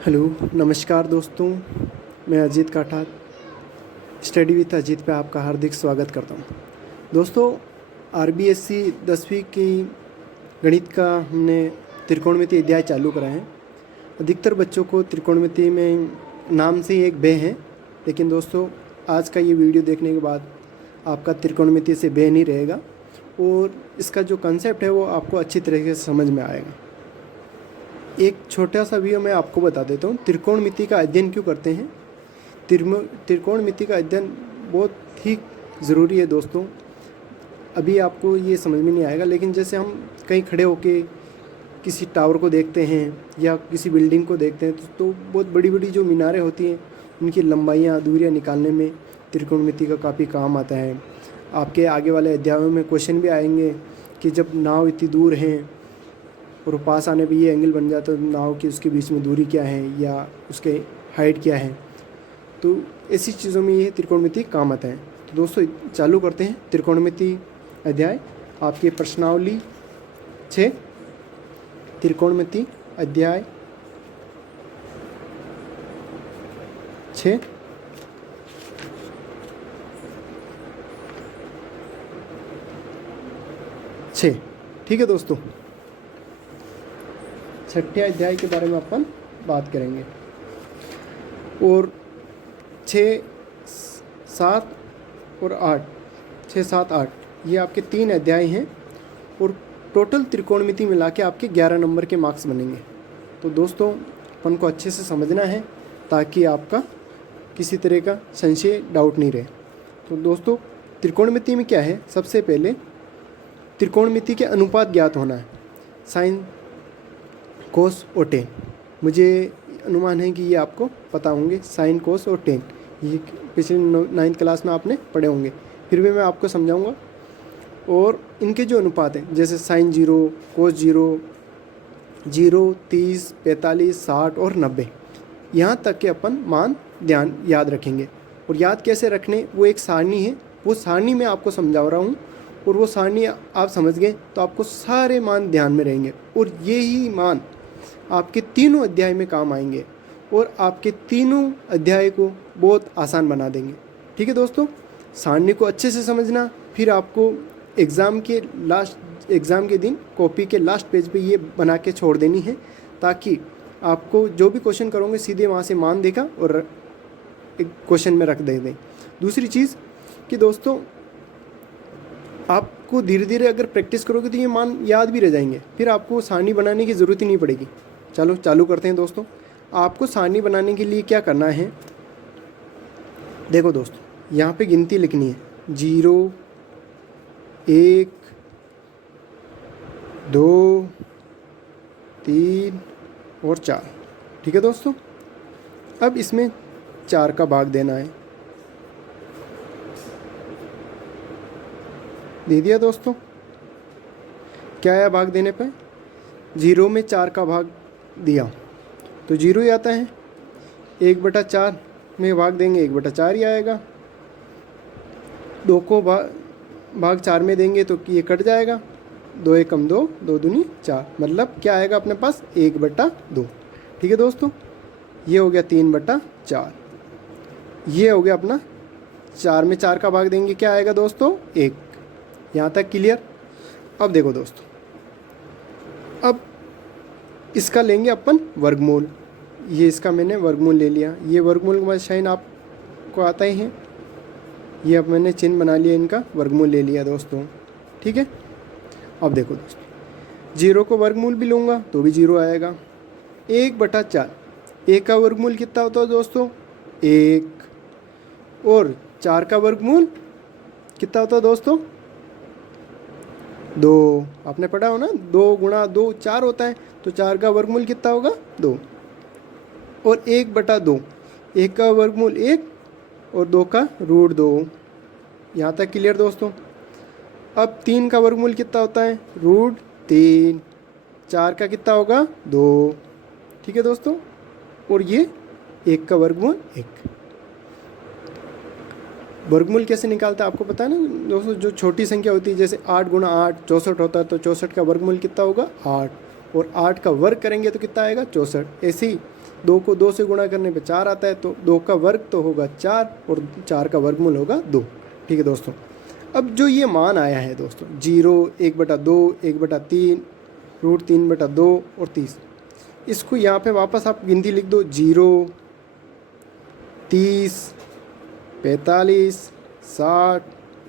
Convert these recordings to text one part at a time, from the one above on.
Hello, नमस्कार दोस्तों। मैं अजीत काठार स्टडी विथ अजीत पे आपका हार्दिक स्वागत करता हूँ। दोस्तों, आरबीएससी 10वीं की गणित का हमने त्रिकोणमिति अध्याय चालू करा है। अधिकतर बच्चों को त्रिकोणमिति में नाम से ही एक भय है, लेकिन दोस्तों आज का ये वीडियो देखने के बाद आपका त्रिकोणमिति से भय नहीं रहेगा और इसका जो कंसेप्ट है वो आपको अच्छी तरीके से समझ में आएगा। एक छोटा सा वीडियो मैं आपको बता देता हूँ त्रिकोणमिति का अध्ययन क्यों करते हैं। त्रिकोणमिति का अध्ययन बहुत ही ज़रूरी है दोस्तों। अभी आपको ये समझ में नहीं आएगा, लेकिन जैसे हम कहीं खड़े होके किसी टावर को देखते हैं या किसी बिल्डिंग को देखते हैं तो बहुत बड़ी बड़ी जो मीनारें होती हैं उनकी लंबाइयाँ दूरियाँ निकालने में त्रिकोणमिति का काफ़ी काम आता है। आपके आगे वाले अध्यायों में क्वेश्चन भी आएंगे कि जब नाव इतनी दूर हैं और पास आने पे ये एंगल बन जाता है तो नाव की उसके बीच में दूरी क्या है या उसके हाइट क्या है, तो ऐसी चीज़ों में ये त्रिकोणमिति काम आता है। तो दोस्तों चालू करते हैं त्रिकोणमिति अध्याय। आपकी प्रश्नावली 6 त्रिकोणमिति अध्याय 6 ठीक है दोस्तों। छठे अध्याय के बारे में अपन बात करेंगे और 6, 7 और 8 6, 7, 8 ये आपके 3 अध्याय हैं और टोटल त्रिकोणमिति मिला के आपके 11 नंबर के मार्क्स बनेंगे। तो दोस्तों अपन को अच्छे से समझना है ताकि आपका किसी तरह का संशय डाउट नहीं रहे। तो दोस्तों त्रिकोणमिति में क्या है, सबसे पहले त्रिकोणमिति के अनुपात ज्ञात होना है। साइन, कोस और टेन, मुझे अनुमान है कि ये आपको पता होंगे। साइन, कोस और टेन ये पिछले 9th क्लास में आपने पढ़े होंगे, फिर भी मैं आपको समझाऊंगा। और इनके जो अनुपात हैं जैसे साइन 0, कोस 0, 0, 30, 45, 60 और 90, यहाँ तक के अपन मान याद रखेंगे। और याद कैसे रखने, वो एक सारणी है, वो सारणी मैं आपको समझा रहा हूँ और वो सारणी आप समझ गए तो आपको सारे मान ध्यान में रहेंगे और यही मान आपके तीनों अध्याय में काम आएंगे और आपके तीनों अध्याय को बहुत आसान बना देंगे। ठीक है दोस्तों, सारणी को अच्छे से समझना, फिर आपको एग्ज़ाम के दिन कॉपी के लास्ट पेज पे ये बना के छोड़ देनी है ताकि आपको जो भी क्वेश्चन करोगे सीधे वहाँ से मान देगा और एक क्वेश्चन में रख दें। दूसरी चीज़ कि दोस्तों आपको धीरे धीरे अगर प्रैक्टिस करोगे तो ये मान याद भी रह जाएंगे, फिर आपको सारणी बनाने की ज़रूरत ही नहीं पड़ेगी। चलो चालू करते हैं दोस्तों। आपको सारणी बनाने के लिए क्या करना है, देखो दोस्तों यहाँ पे गिनती लिखनी है 0, 1, 2, 3 और 4। ठीक है दोस्तों, अब इसमें 4 का भाग देना है। दे दिया दोस्तों। क्या आया भाग देने पे, 0 में 4 का भाग दिया तो 0 ही आता है। 1/4 में भाग देंगे 1/4 ही आएगा। 2 को भाग 4 में देंगे तो ये कट जाएगा। 2 एकम 2, 2 दूनी 4, मतलब क्या आएगा अपने पास 1/2। ठीक है दोस्तों, ये हो गया 3/4। ये हो गया अपना 4 में 4 का भाग देंगे क्या आएगा दोस्तों 1। यहाँ तक क्लियर। अब देखो दोस्तों, अब इसका लेंगे अपन वर्गमूल। ये इसका मैंने वर्गमूल ले लिया, ये वर्गमूल का साइन आपको आता ही है। ये अब मैंने चिन्ह बना लिया, इनका वर्गमूल ले लिया दोस्तों। ठीक है, अब देखो दोस्तों 0 को वर्गमूल भी लूँगा तो भी 0 आएगा। 1/4, 1 का वर्गमूल कितना होता है दोस्तों 1, और 4 का वर्गमूल कितना होता है दोस्तों 2। आपने पढ़ा हो ना, 2 × 2 4 होता है, तो 4 का वर्गमूल कितना होगा 2। और 1/2, 1 का वर्गमूल 1 और 2 का √2। यहाँ तक क्लियर दोस्तों। अब 3 का वर्गमूल कितना होता है √3। 4 का कितना होगा 2। ठीक है दोस्तों, और ये 1 का वर्गमूल 1। वर्गमूल कैसे निकालता है आपको पता है ना दोस्तों। जो छोटी संख्या होती है जैसे 8 × 8 64 होता है, तो 64 का वर्गमूल कितना होगा 8, और 8 का वर्ग करेंगे तो कितना आएगा 64। ऐसे ही 2 को 2 से गुणा करने पे 4 आता है, तो 2 का वर्ग तो होगा 4 और 4 का वर्गमूल होगा 2। ठीक है दोस्तों। अब जो ये मान आया है दोस्तों 0, 1/2, 1/3, √3/2 और 30, इसको यहाँ पे वापस आप गिनती लिख दो 0, 30, 45, 60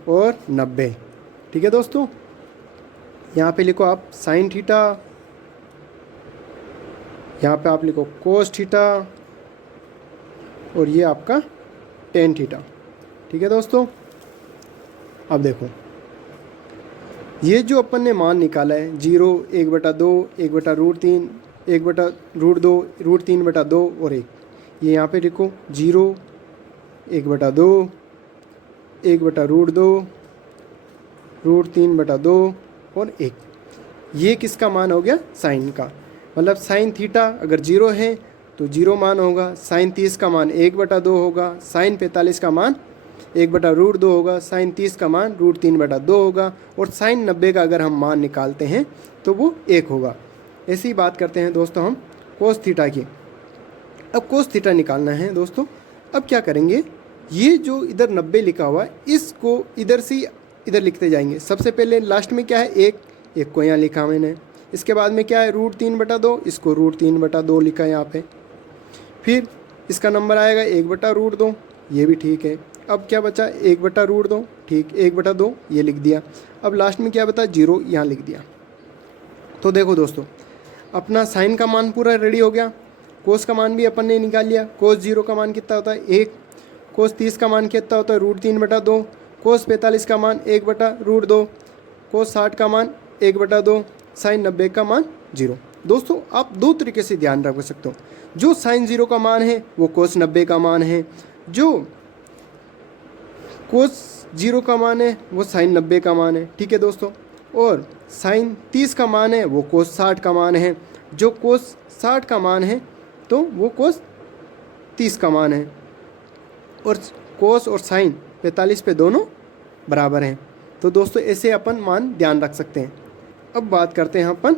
और 90। ठीक है दोस्तों। यहाँ पे लिखो आप साइन थीटा, यहाँ पे आप लिखो कोस थीटा और ये आपका टेन थीटा। ठीक है दोस्तों। अब देखो ये जो अपन ने मान निकाला है 0, 1/2, 1/√3, 1/√2, √3/2 और 1, ये यहाँ पे लिखो 0, 1/2, 1/√2, √3/2 और 1। ये किसका मान हो गया? साइन का। मतलब साइन थीटा अगर 0 है तो 0 मान होगा, साइन 30 का मान 1/2 होगा, साइन 45 का मान 1/√2 होगा, साइन 30 का मान √3/2 होगा और साइन 90 का अगर हम मान निकालते हैं तो वो 1 होगा। ऐसी बात करते हैं दोस्तों हम कोस थीटा की। अब कोस थीटा निकालना है दोस्तों। अब क्या करेंगे, ये जो इधर 90 लिखा हुआ है इसको इधर से इधर लिखते जाएंगे। सबसे पहले लास्ट में क्या है, एक को यहाँ लिखा मैंने, इसके बाद में क्या है √3/2, इसको √3/2 लिखा यहाँ पे, फिर इसका नंबर आएगा 1/√2, ये भी ठीक है। अब क्या बचा 1/√2, ठीक 1/2 ये लिख दिया। अब लास्ट में क्या बता 0 यहाँ लिख दिया। तो देखो दोस्तों अपना साइन का मान पूरा रेडी हो गया, कोस का मान भी अपन ने निकाल लिया। कोस 0 का मान कितना होता है 1, कोस 30 का मान कितना होता है √3/2, कोस 45 का मान 1/√2, कोस 60 का मान 1/2, साइन 90 का मान 0। दोस्तों आप दो तरीके से ध्यान रख सकते हो, जो साइन 0 का मान है वो कोस 90 का मान है, जो कोस 0 का मान है वो साइन 90 का मान है। ठीक है दोस्तों। और साइन 30 का मान है वो कोस 60 का मान है, जो कोस 60 का मान है तो वो कोस 30 का मान है, और कोस और साइन 45 पे दोनों बराबर हैं। तो दोस्तों ऐसे अपन मान ध्यान रख सकते हैं। अब बात करते हैं अपन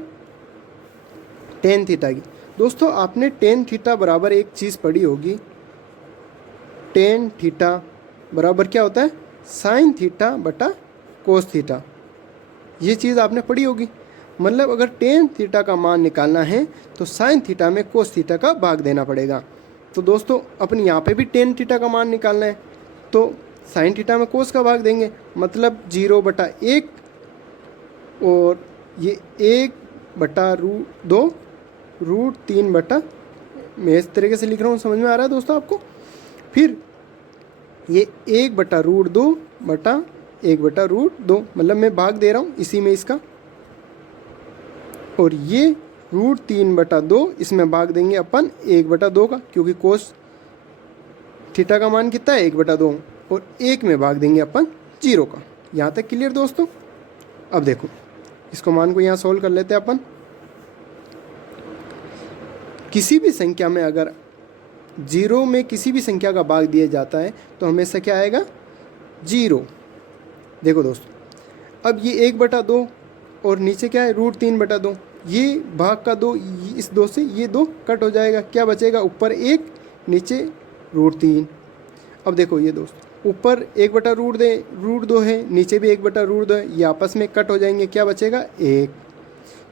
टेन थीटा की। दोस्तों आपने टेन थीटा बराबर एक चीज़ पढ़ी होगी, टेन थीटा बराबर क्या होता है साइन थीटा बटा कोस थीटा। ये चीज़ आपने पढ़ी होगी। मतलब अगर टेन थीटा का मान निकालना है तो साइन थीटा में कोस थीटा का भाग देना पड़ेगा। तो दोस्तों अपन यहाँ पे भी टेन थीटा का मान निकालना है तो साइन थीटा में कोस का भाग देंगे, मतलब 0/1 और ये 1/√2 √3/, मैं इस तरीके से लिख रहा हूँ, समझ में आ रहा है दोस्तों आपको। फिर ये 1/√2 बटा 1/√2, मतलब मैं भाग दे रहा हूँ इसी में इसका, और ये √3/2 इसमें भाग देंगे अपन 1/2 का, क्योंकि कोस थीटा का मान कितना है 1/2, और 1 में भाग देंगे अपन 0 का। यहाँ तक क्लियर दोस्तों। अब देखो इसको मान को यहाँ सोल्व कर लेते हैं अपन। किसी भी संख्या में अगर 0 में किसी भी संख्या का भाग दिया जाता है तो हमेशा क्या आएगा 0। देखो दोस्तों अब ये 1/2 और नीचे क्या है √3/2, ये भाग का 2, इस 2 से ये 2 कट हो जाएगा, क्या बचेगा ऊपर 1 नीचे √3। अब देखो ये दोस्त ऊपर 1/√2 है, नीचे भी 1/√2 है, ये आपस में कट हो जाएंगे, क्या बचेगा 1।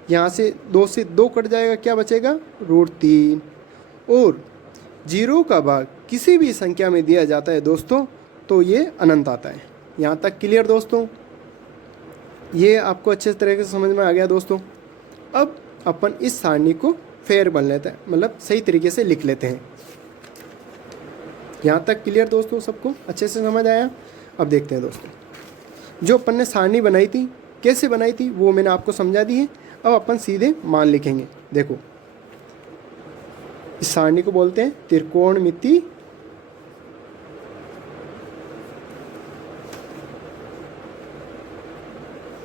यहाँ से 2 से 2 कट जाएगा, क्या बचेगा √3। और 0 का भाग किसी भी संख्या में दिया जाता है दोस्तों तो ये अनंत आता है। यहाँ तक क्लियर दोस्तों, ये आपको अच्छे तरीके से समझ में आ गया दोस्तों। अब अपन इस सारणी को फेर बन लेते हैं, मतलब सही तरीके से लिख लेते हैं। यहाँ तक क्लियर दोस्तों, सबको अच्छे से समझ आया। अब देखते हैं दोस्तों जो अपन ने सारणी बनाई थी कैसे बनाई थी वो मैंने आपको समझा दी है। अब अपन सीधे मान लिखेंगे। देखो इस सारणी को बोलते हैं त्रिकोणमिति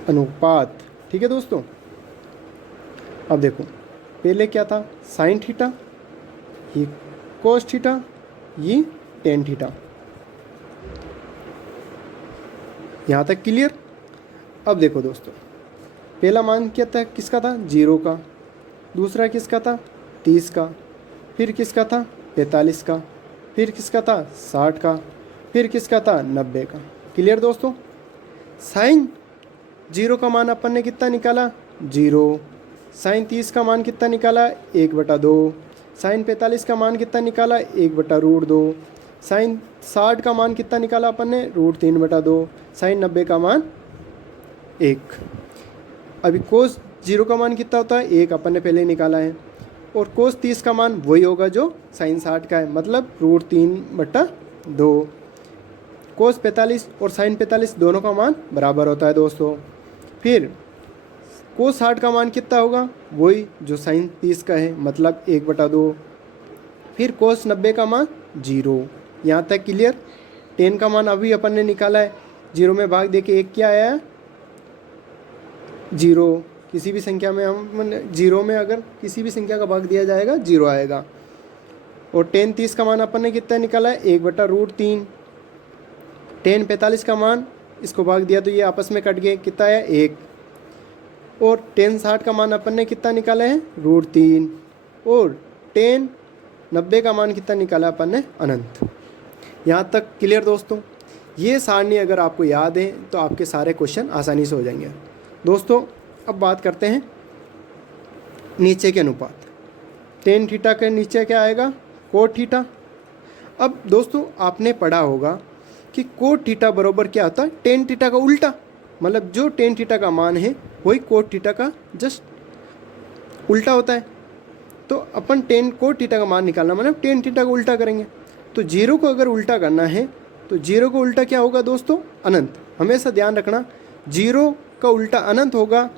अनुपात। ठीक है दोस्तों। अब देखो पहले क्या था साइन थीटा, ये कोस थीटा, ये टेन थीटा। यहाँ तक क्लियर। अब देखो दोस्तों पहला मान क्या था, किसका था 0 का, दूसरा किसका था 30 का, फिर किसका था 45 का, फिर किसका था 60 का, फिर किसका था 90 का। क्लियर दोस्तों। साइन 0 का मान अपन ने कितना निकाला 0। साइन 30 का मान कितना निकाला 1/2। साइन 45 का मान कितना निकाला 1/√2। साइन 60 का मान कितना निकाला अपन ने √3/2। साइन 90 का मान 1। अभी कोस 0 का मान कितना होता है 1, अपन ने पहले ही निकाला है। और कोस 30 का मान वही होगा जो साइन 60 का है, मतलब √3/2। कोस 45 और साइन 45 दोनों का मान बराबर होता है दोस्तों। फिर कोस 60 का मान कितना होगा वही जो साइन 30 का है, मतलब 1/2। फिर कोस 90 का मान 0। यहाँ तक क्लियर। टेन का मान अभी अपन ने निकाला है, 0 में भाग दे के 1 क्या आया है 0। किसी भी संख्या में हम 0 में अगर किसी भी संख्या का भाग दिया जाएगा 0 आएगा। और टेन 30 का मान अपन ने कितना निकाला है 1/√3। टेन 45 का मान इसको भाग दिया तो ये आपस में कट गए, कितना है 1। और टेन 60 का मान अपन ने कितना निकाला है √3। और टेन 90 का मान कितना निकाला अपन ने अनंत। यहाँ तक क्लियर दोस्तों। ये सारणी अगर आपको याद है तो आपके सारे क्वेश्चन आसानी से हो जाएंगे दोस्तों। अब बात करते हैं नीचे के अनुपात। टेन थीटा के नीचे क्या आएगा कोट थीटा। अब दोस्तों आपने पढ़ा होगा कि कोट थीटा बराबर क्या होता है टेन थीटा का उल्टा, मतलब जो टेन थीटा का मान है वही कोट थीटा का जस्ट उल्टा होता है। तो अपन टेन कोट थीटा का मान निकालना मतलब टेन थीटा को उल्टा करेंगे। तो 0 को अगर उल्टा करना है तो 0 को उल्टा क्या होगा दोस्तों अनंत। हमेशा ध्यान रखना 0 का उल्टा अनंत होगा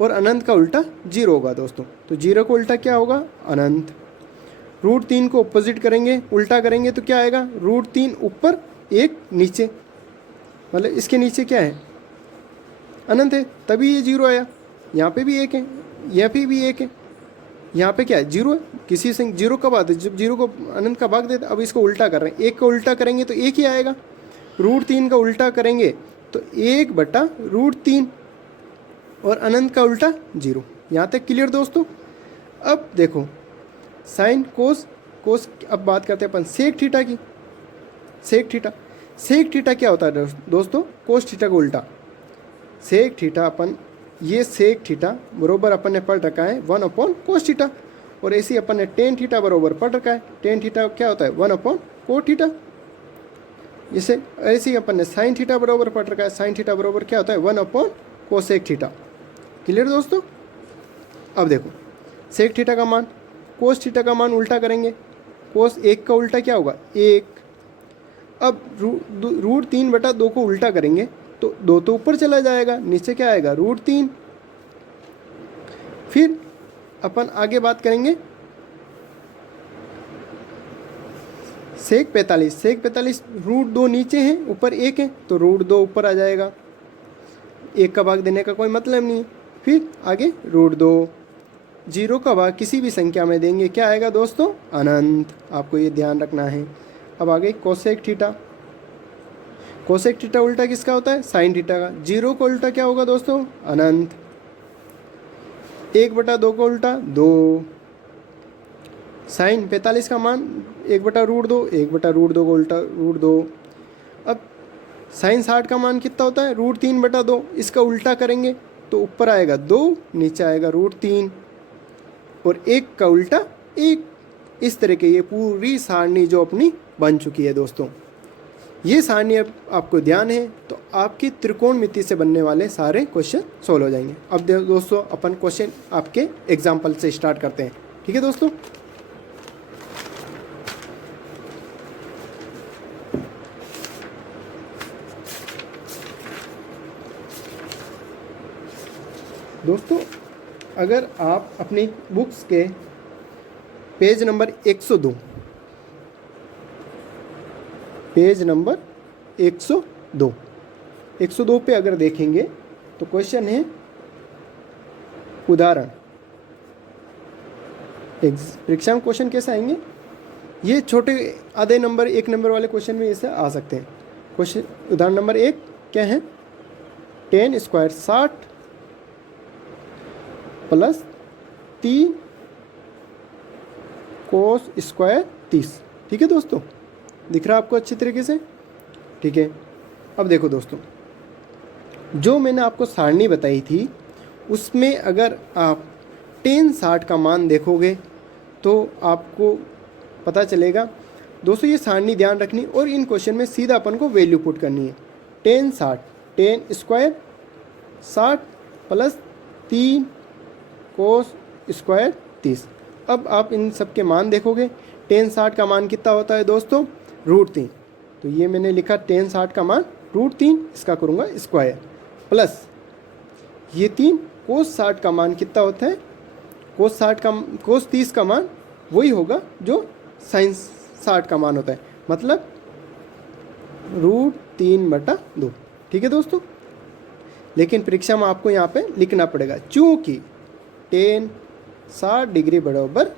और अनंत का उल्टा 0 होगा दोस्तों। तो 0 को उल्टा क्या होगा अनंत। √3 को अपोजिट करेंगे उल्टा करेंगे तो क्या आएगा √3 ऊपर 1 नीचे, मतलब इसके नीचे क्या है अनंत है तभी ये 0 आया। यहाँ पे भी 1 है, यहाँ पे भी 1 है, यहाँ पे क्या है 0 है। किसी से 0 कब आता है जब 0 को अनंत का भाग देता। अब इसको उल्टा कर रहे हैं, 1 को उल्टा करेंगे तो 1 ही आएगा। √3 का उल्टा करेंगे तो 1/√3 और अनंत का उल्टा 0। यहाँ तक क्लियर दोस्तों। अब देखो साइन कोस अब बात करते हैं अपन सेक थीटा की। सेक थीटा क्या होता है दोस्तों कोस थीटा का उल्टा। सेक थीटा अपन ये सेक थीटा बरोबर अपन ने पढ़ रखा है 1/cos थीटा। और ऐसे ही अपन ने टेन थीटा बरोबर पढ़ रखा है। टेन थीटा क्या होता है 1/cot थीटा। इसे ऐसे ही अपन ने साइन थीटा बरोबर पढ़ रखा है। साइन थीटा बरोबर क्या होता है 1/cosec थीटा। क्लियर दोस्तों। अब देखो सेक थीटा का मान कोस थीटा का मान उल्टा करेंगे। कोस 1 का उल्टा क्या होगा 1। अब √3/2 को उल्टा करेंगे तो 2 तो ऊपर चला जाएगा, नीचे क्या आएगा √3। फिर अपन आगे बात करेंगे सेक 45। √2 नीचे है ऊपर 1 है तो √2 ऊपर आ जाएगा। 1 का भाग देने का कोई मतलब नहीं है। फिर आगे √2 0 का भाग किसी भी संख्या में देंगे क्या आएगा दोस्तों अनंत। आपको ये ध्यान रखना है। अब आगे कोसेक थीटा। कोसेक थीटा उल्टा किसका होता है साइन थीटा का। 0 का उल्टा क्या होगा दोस्तों अनंत। 1/2 का उल्टा 2। साइन 45 का मान 1/√2, 1/√2 का उल्टा √2। अब साइन 60 का मान कितना होता है √3/2। इसका उल्टा करेंगे तो ऊपर आएगा 2, नीचे आएगा √3 और 1 का उल्टा 1। इस तरह के ये पूरी सारणी जो अपनी बन चुकी है दोस्तों। ये सारणी अब आपको ध्यान है तो आपकी त्रिकोणमिति से बनने वाले सारे क्वेश्चन सोल्व हो जाएंगे। अब दोस्तों अपन क्वेश्चन आपके एग्जाम्पल से स्टार्ट करते हैं। ठीक है दोस्तों। दोस्तों अगर आप अपनी बुक्स के पेज नंबर 102 102 पे अगर देखेंगे तो क्वेश्चन है उदाहरण। परीक्षा में क्वेश्चन कैसे आएंगे ये छोटे आधे नंबर 1 नंबर वाले क्वेश्चन में ऐसे आ सकते हैं। क्वेश्चन उदाहरण नंबर 1 क्या है 10² 60 + 3 कोस स्क्वायर 30। ठीक है दोस्तों, दिख रहा है आपको अच्छी तरीके से? ठीक है, अब देखो दोस्तों, जो मैंने आपको सारणी बताई थी उसमें अगर आप tan 60 का मान देखोगे तो आपको पता चलेगा दोस्तों, ये सारणी ध्यान रखनी और इन क्वेश्चन में सीधा अपन को वैल्यू पुट करनी है। tan 60, tan square 60 plus 3 cos square 30। अब आप इन सब के मान देखोगे, tan 60 का मान कितना होता है दोस्तों? √3। तो ये मैंने लिखा tan 60 का मान √3, इसका करूँगा स्क्वायर, प्लस ये 3 कोस 60 का मान कितना होता है? कोस 30 का मान वही होगा जो साइन 60 का मान होता है, मतलब √3/2। ठीक है दोस्तों, लेकिन परीक्षा में आपको यहाँ पे लिखना पड़ेगा, चूँकि tan 60 डिग्री बराबर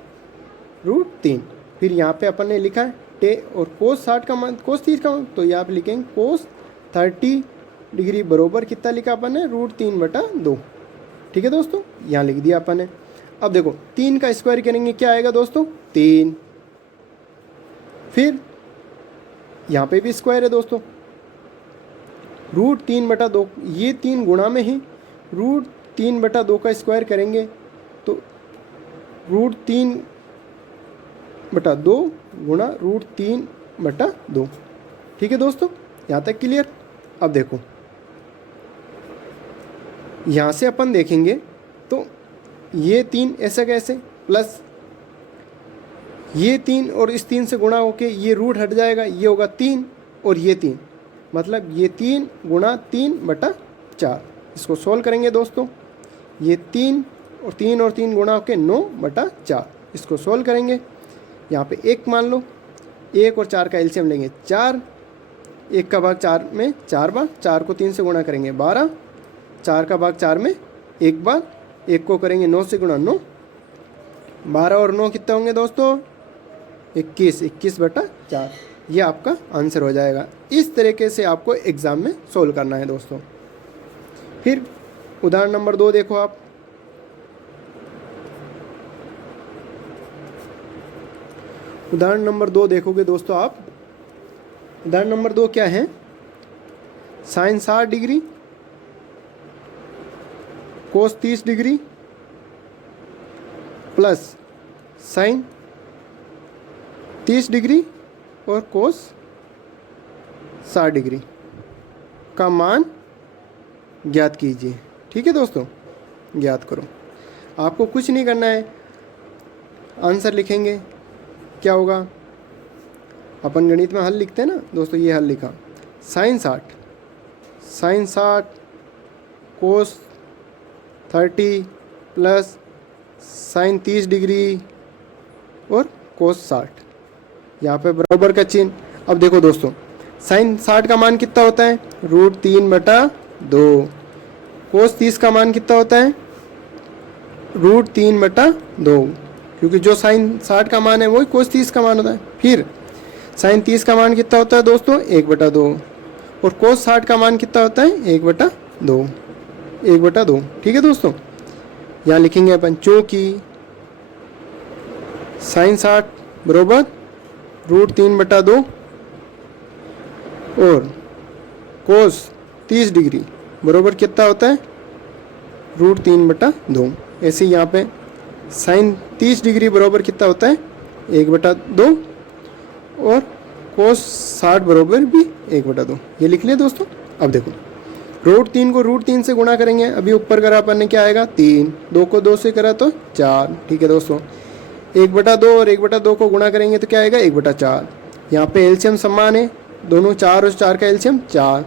√3। फिर यहाँ पे अपन ने लिखा है और कोस 60 का मान, कोस 30 का मान, तो यहाँ पे लिखेंगे कोस 30 डिग्री बराबर कितना लिखा अपन ने? √3/2। ठीक है दोस्तों, यहाँ लिख दिया अपन ने। अब देखो 3 का स्क्वायर करेंगे, क्या आएगा दोस्तों? 3। फिर यहाँ पे भी स्क्वायर है दोस्तों, √3/2, ये 3 गुणा में ही √3/2 का स्क्वायर करेंगे तो √3/2 गुणा √3/2। ठीक है दोस्तों, यहाँ तक क्लियर? अब देखो यहाँ से अपन देखेंगे तो ये 3 ऐसा कैसे, प्लस ये 3 और इस 3 से गुणा होके ये रूट हट जाएगा, ये होगा 3 और ये 3, मतलब ये 3 गुणा 3/4। इसको सोल्व करेंगे दोस्तों, ये 3 और 3 गुणा होके 9/4। इसको सोल्व करेंगे, यहाँ पे 1 मान लो, 1 और 4 का एलसीएम लेंगे 4, 1 का भाग 4 में 4 बार, 4 को 3 से गुणा करेंगे 12, 4 का भाग 4 में 1 बार, 1 को करेंगे 9 से गुणा 9, 12 और 9 कितने होंगे दोस्तों? 21, 21/4। ये आपका आंसर हो जाएगा। इस तरीके से आपको एग्ज़ाम में सोल्व करना है दोस्तों। फिर उदाहरण नंबर 2 देखो आप, उदाहरण नंबर 2 देखोगे दोस्तों आप, उदाहरण नंबर 2 क्या है? साइन 60 डिग्री, कोस 30 डिग्री प्लस साइन 30 डिग्री और कोस 60 डिग्री का मान ज्ञात कीजिए। ठीक है दोस्तों, ज्ञात करो। आपको कुछ नहीं करना है, आंसर लिखेंगे। क्या होगा? अपन गणित में हल लिखते हैं ना दोस्तों, ये हल लिखा, साइन 60 कोस 30 प्लस साइन 30 डिग्री और कोस 60, यहाँ पे बराबर का चिन्ह। अब देखो दोस्तों, साइन 60 का मान कितना होता है? √3/2। कोस 30 का मान कितना होता है? √3/2, क्योंकि जो साइन 60 का मान है वही कोस 30 का मान होता है। फिर साइन 30 का मान कितना होता है दोस्तों? 1/2, और कोस 60 का मान कितना होता है? 1/2। ठीक है दोस्तों, यहाँ लिखेंगे अपन, चूँकि साइन 60 बराबर √3/2 और कोस 30 डिग्री बराबर कितना होता है? √3/2। ऐसे यहाँ पे साइन 30 डिग्री बराबर कितना होता है? 1/2 और कोस 60 बराबर भी 1/2। ये लिख लिया दोस्तों। अब देखो, √3 को √3 से गुणा करेंगे, अभी ऊपर करा अपन ने, क्या आएगा? 3, 2 को 2 से करा तो 4। ठीक है दोस्तों, 1/2 और 1/2 को गुणा करेंगे तो क्या आएगा? 1/4। यहाँ पे एलसीएम समान है, दोनों 4 और 4 का एलसीएम 4,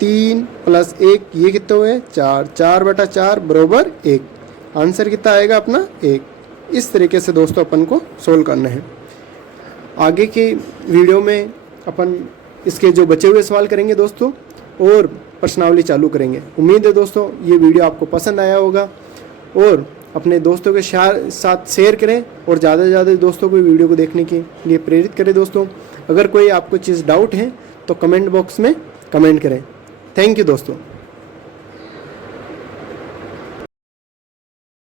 3 प्लस 1 ये कितने हुए? 4, 4/4 बराबर 1। आंसर कितना आएगा अपना? 1। इस तरीके से दोस्तों अपन को सोल्व करना है। आगे के वीडियो में अपन इसके जो बचे हुए सवाल करेंगे दोस्तों, और प्रश्नावली चालू करेंगे। उम्मीद है दोस्तों ये वीडियो आपको पसंद आया होगा, और अपने दोस्तों के साथ शेयर करें और ज़्यादा से ज़्यादा दोस्तों को वीडियो को देखने के लिए प्रेरित करें दोस्तों। अगर कोई आपको चीज़ डाउट है तो कमेंट बॉक्स में कमेंट करें। थैंक यू दोस्तों।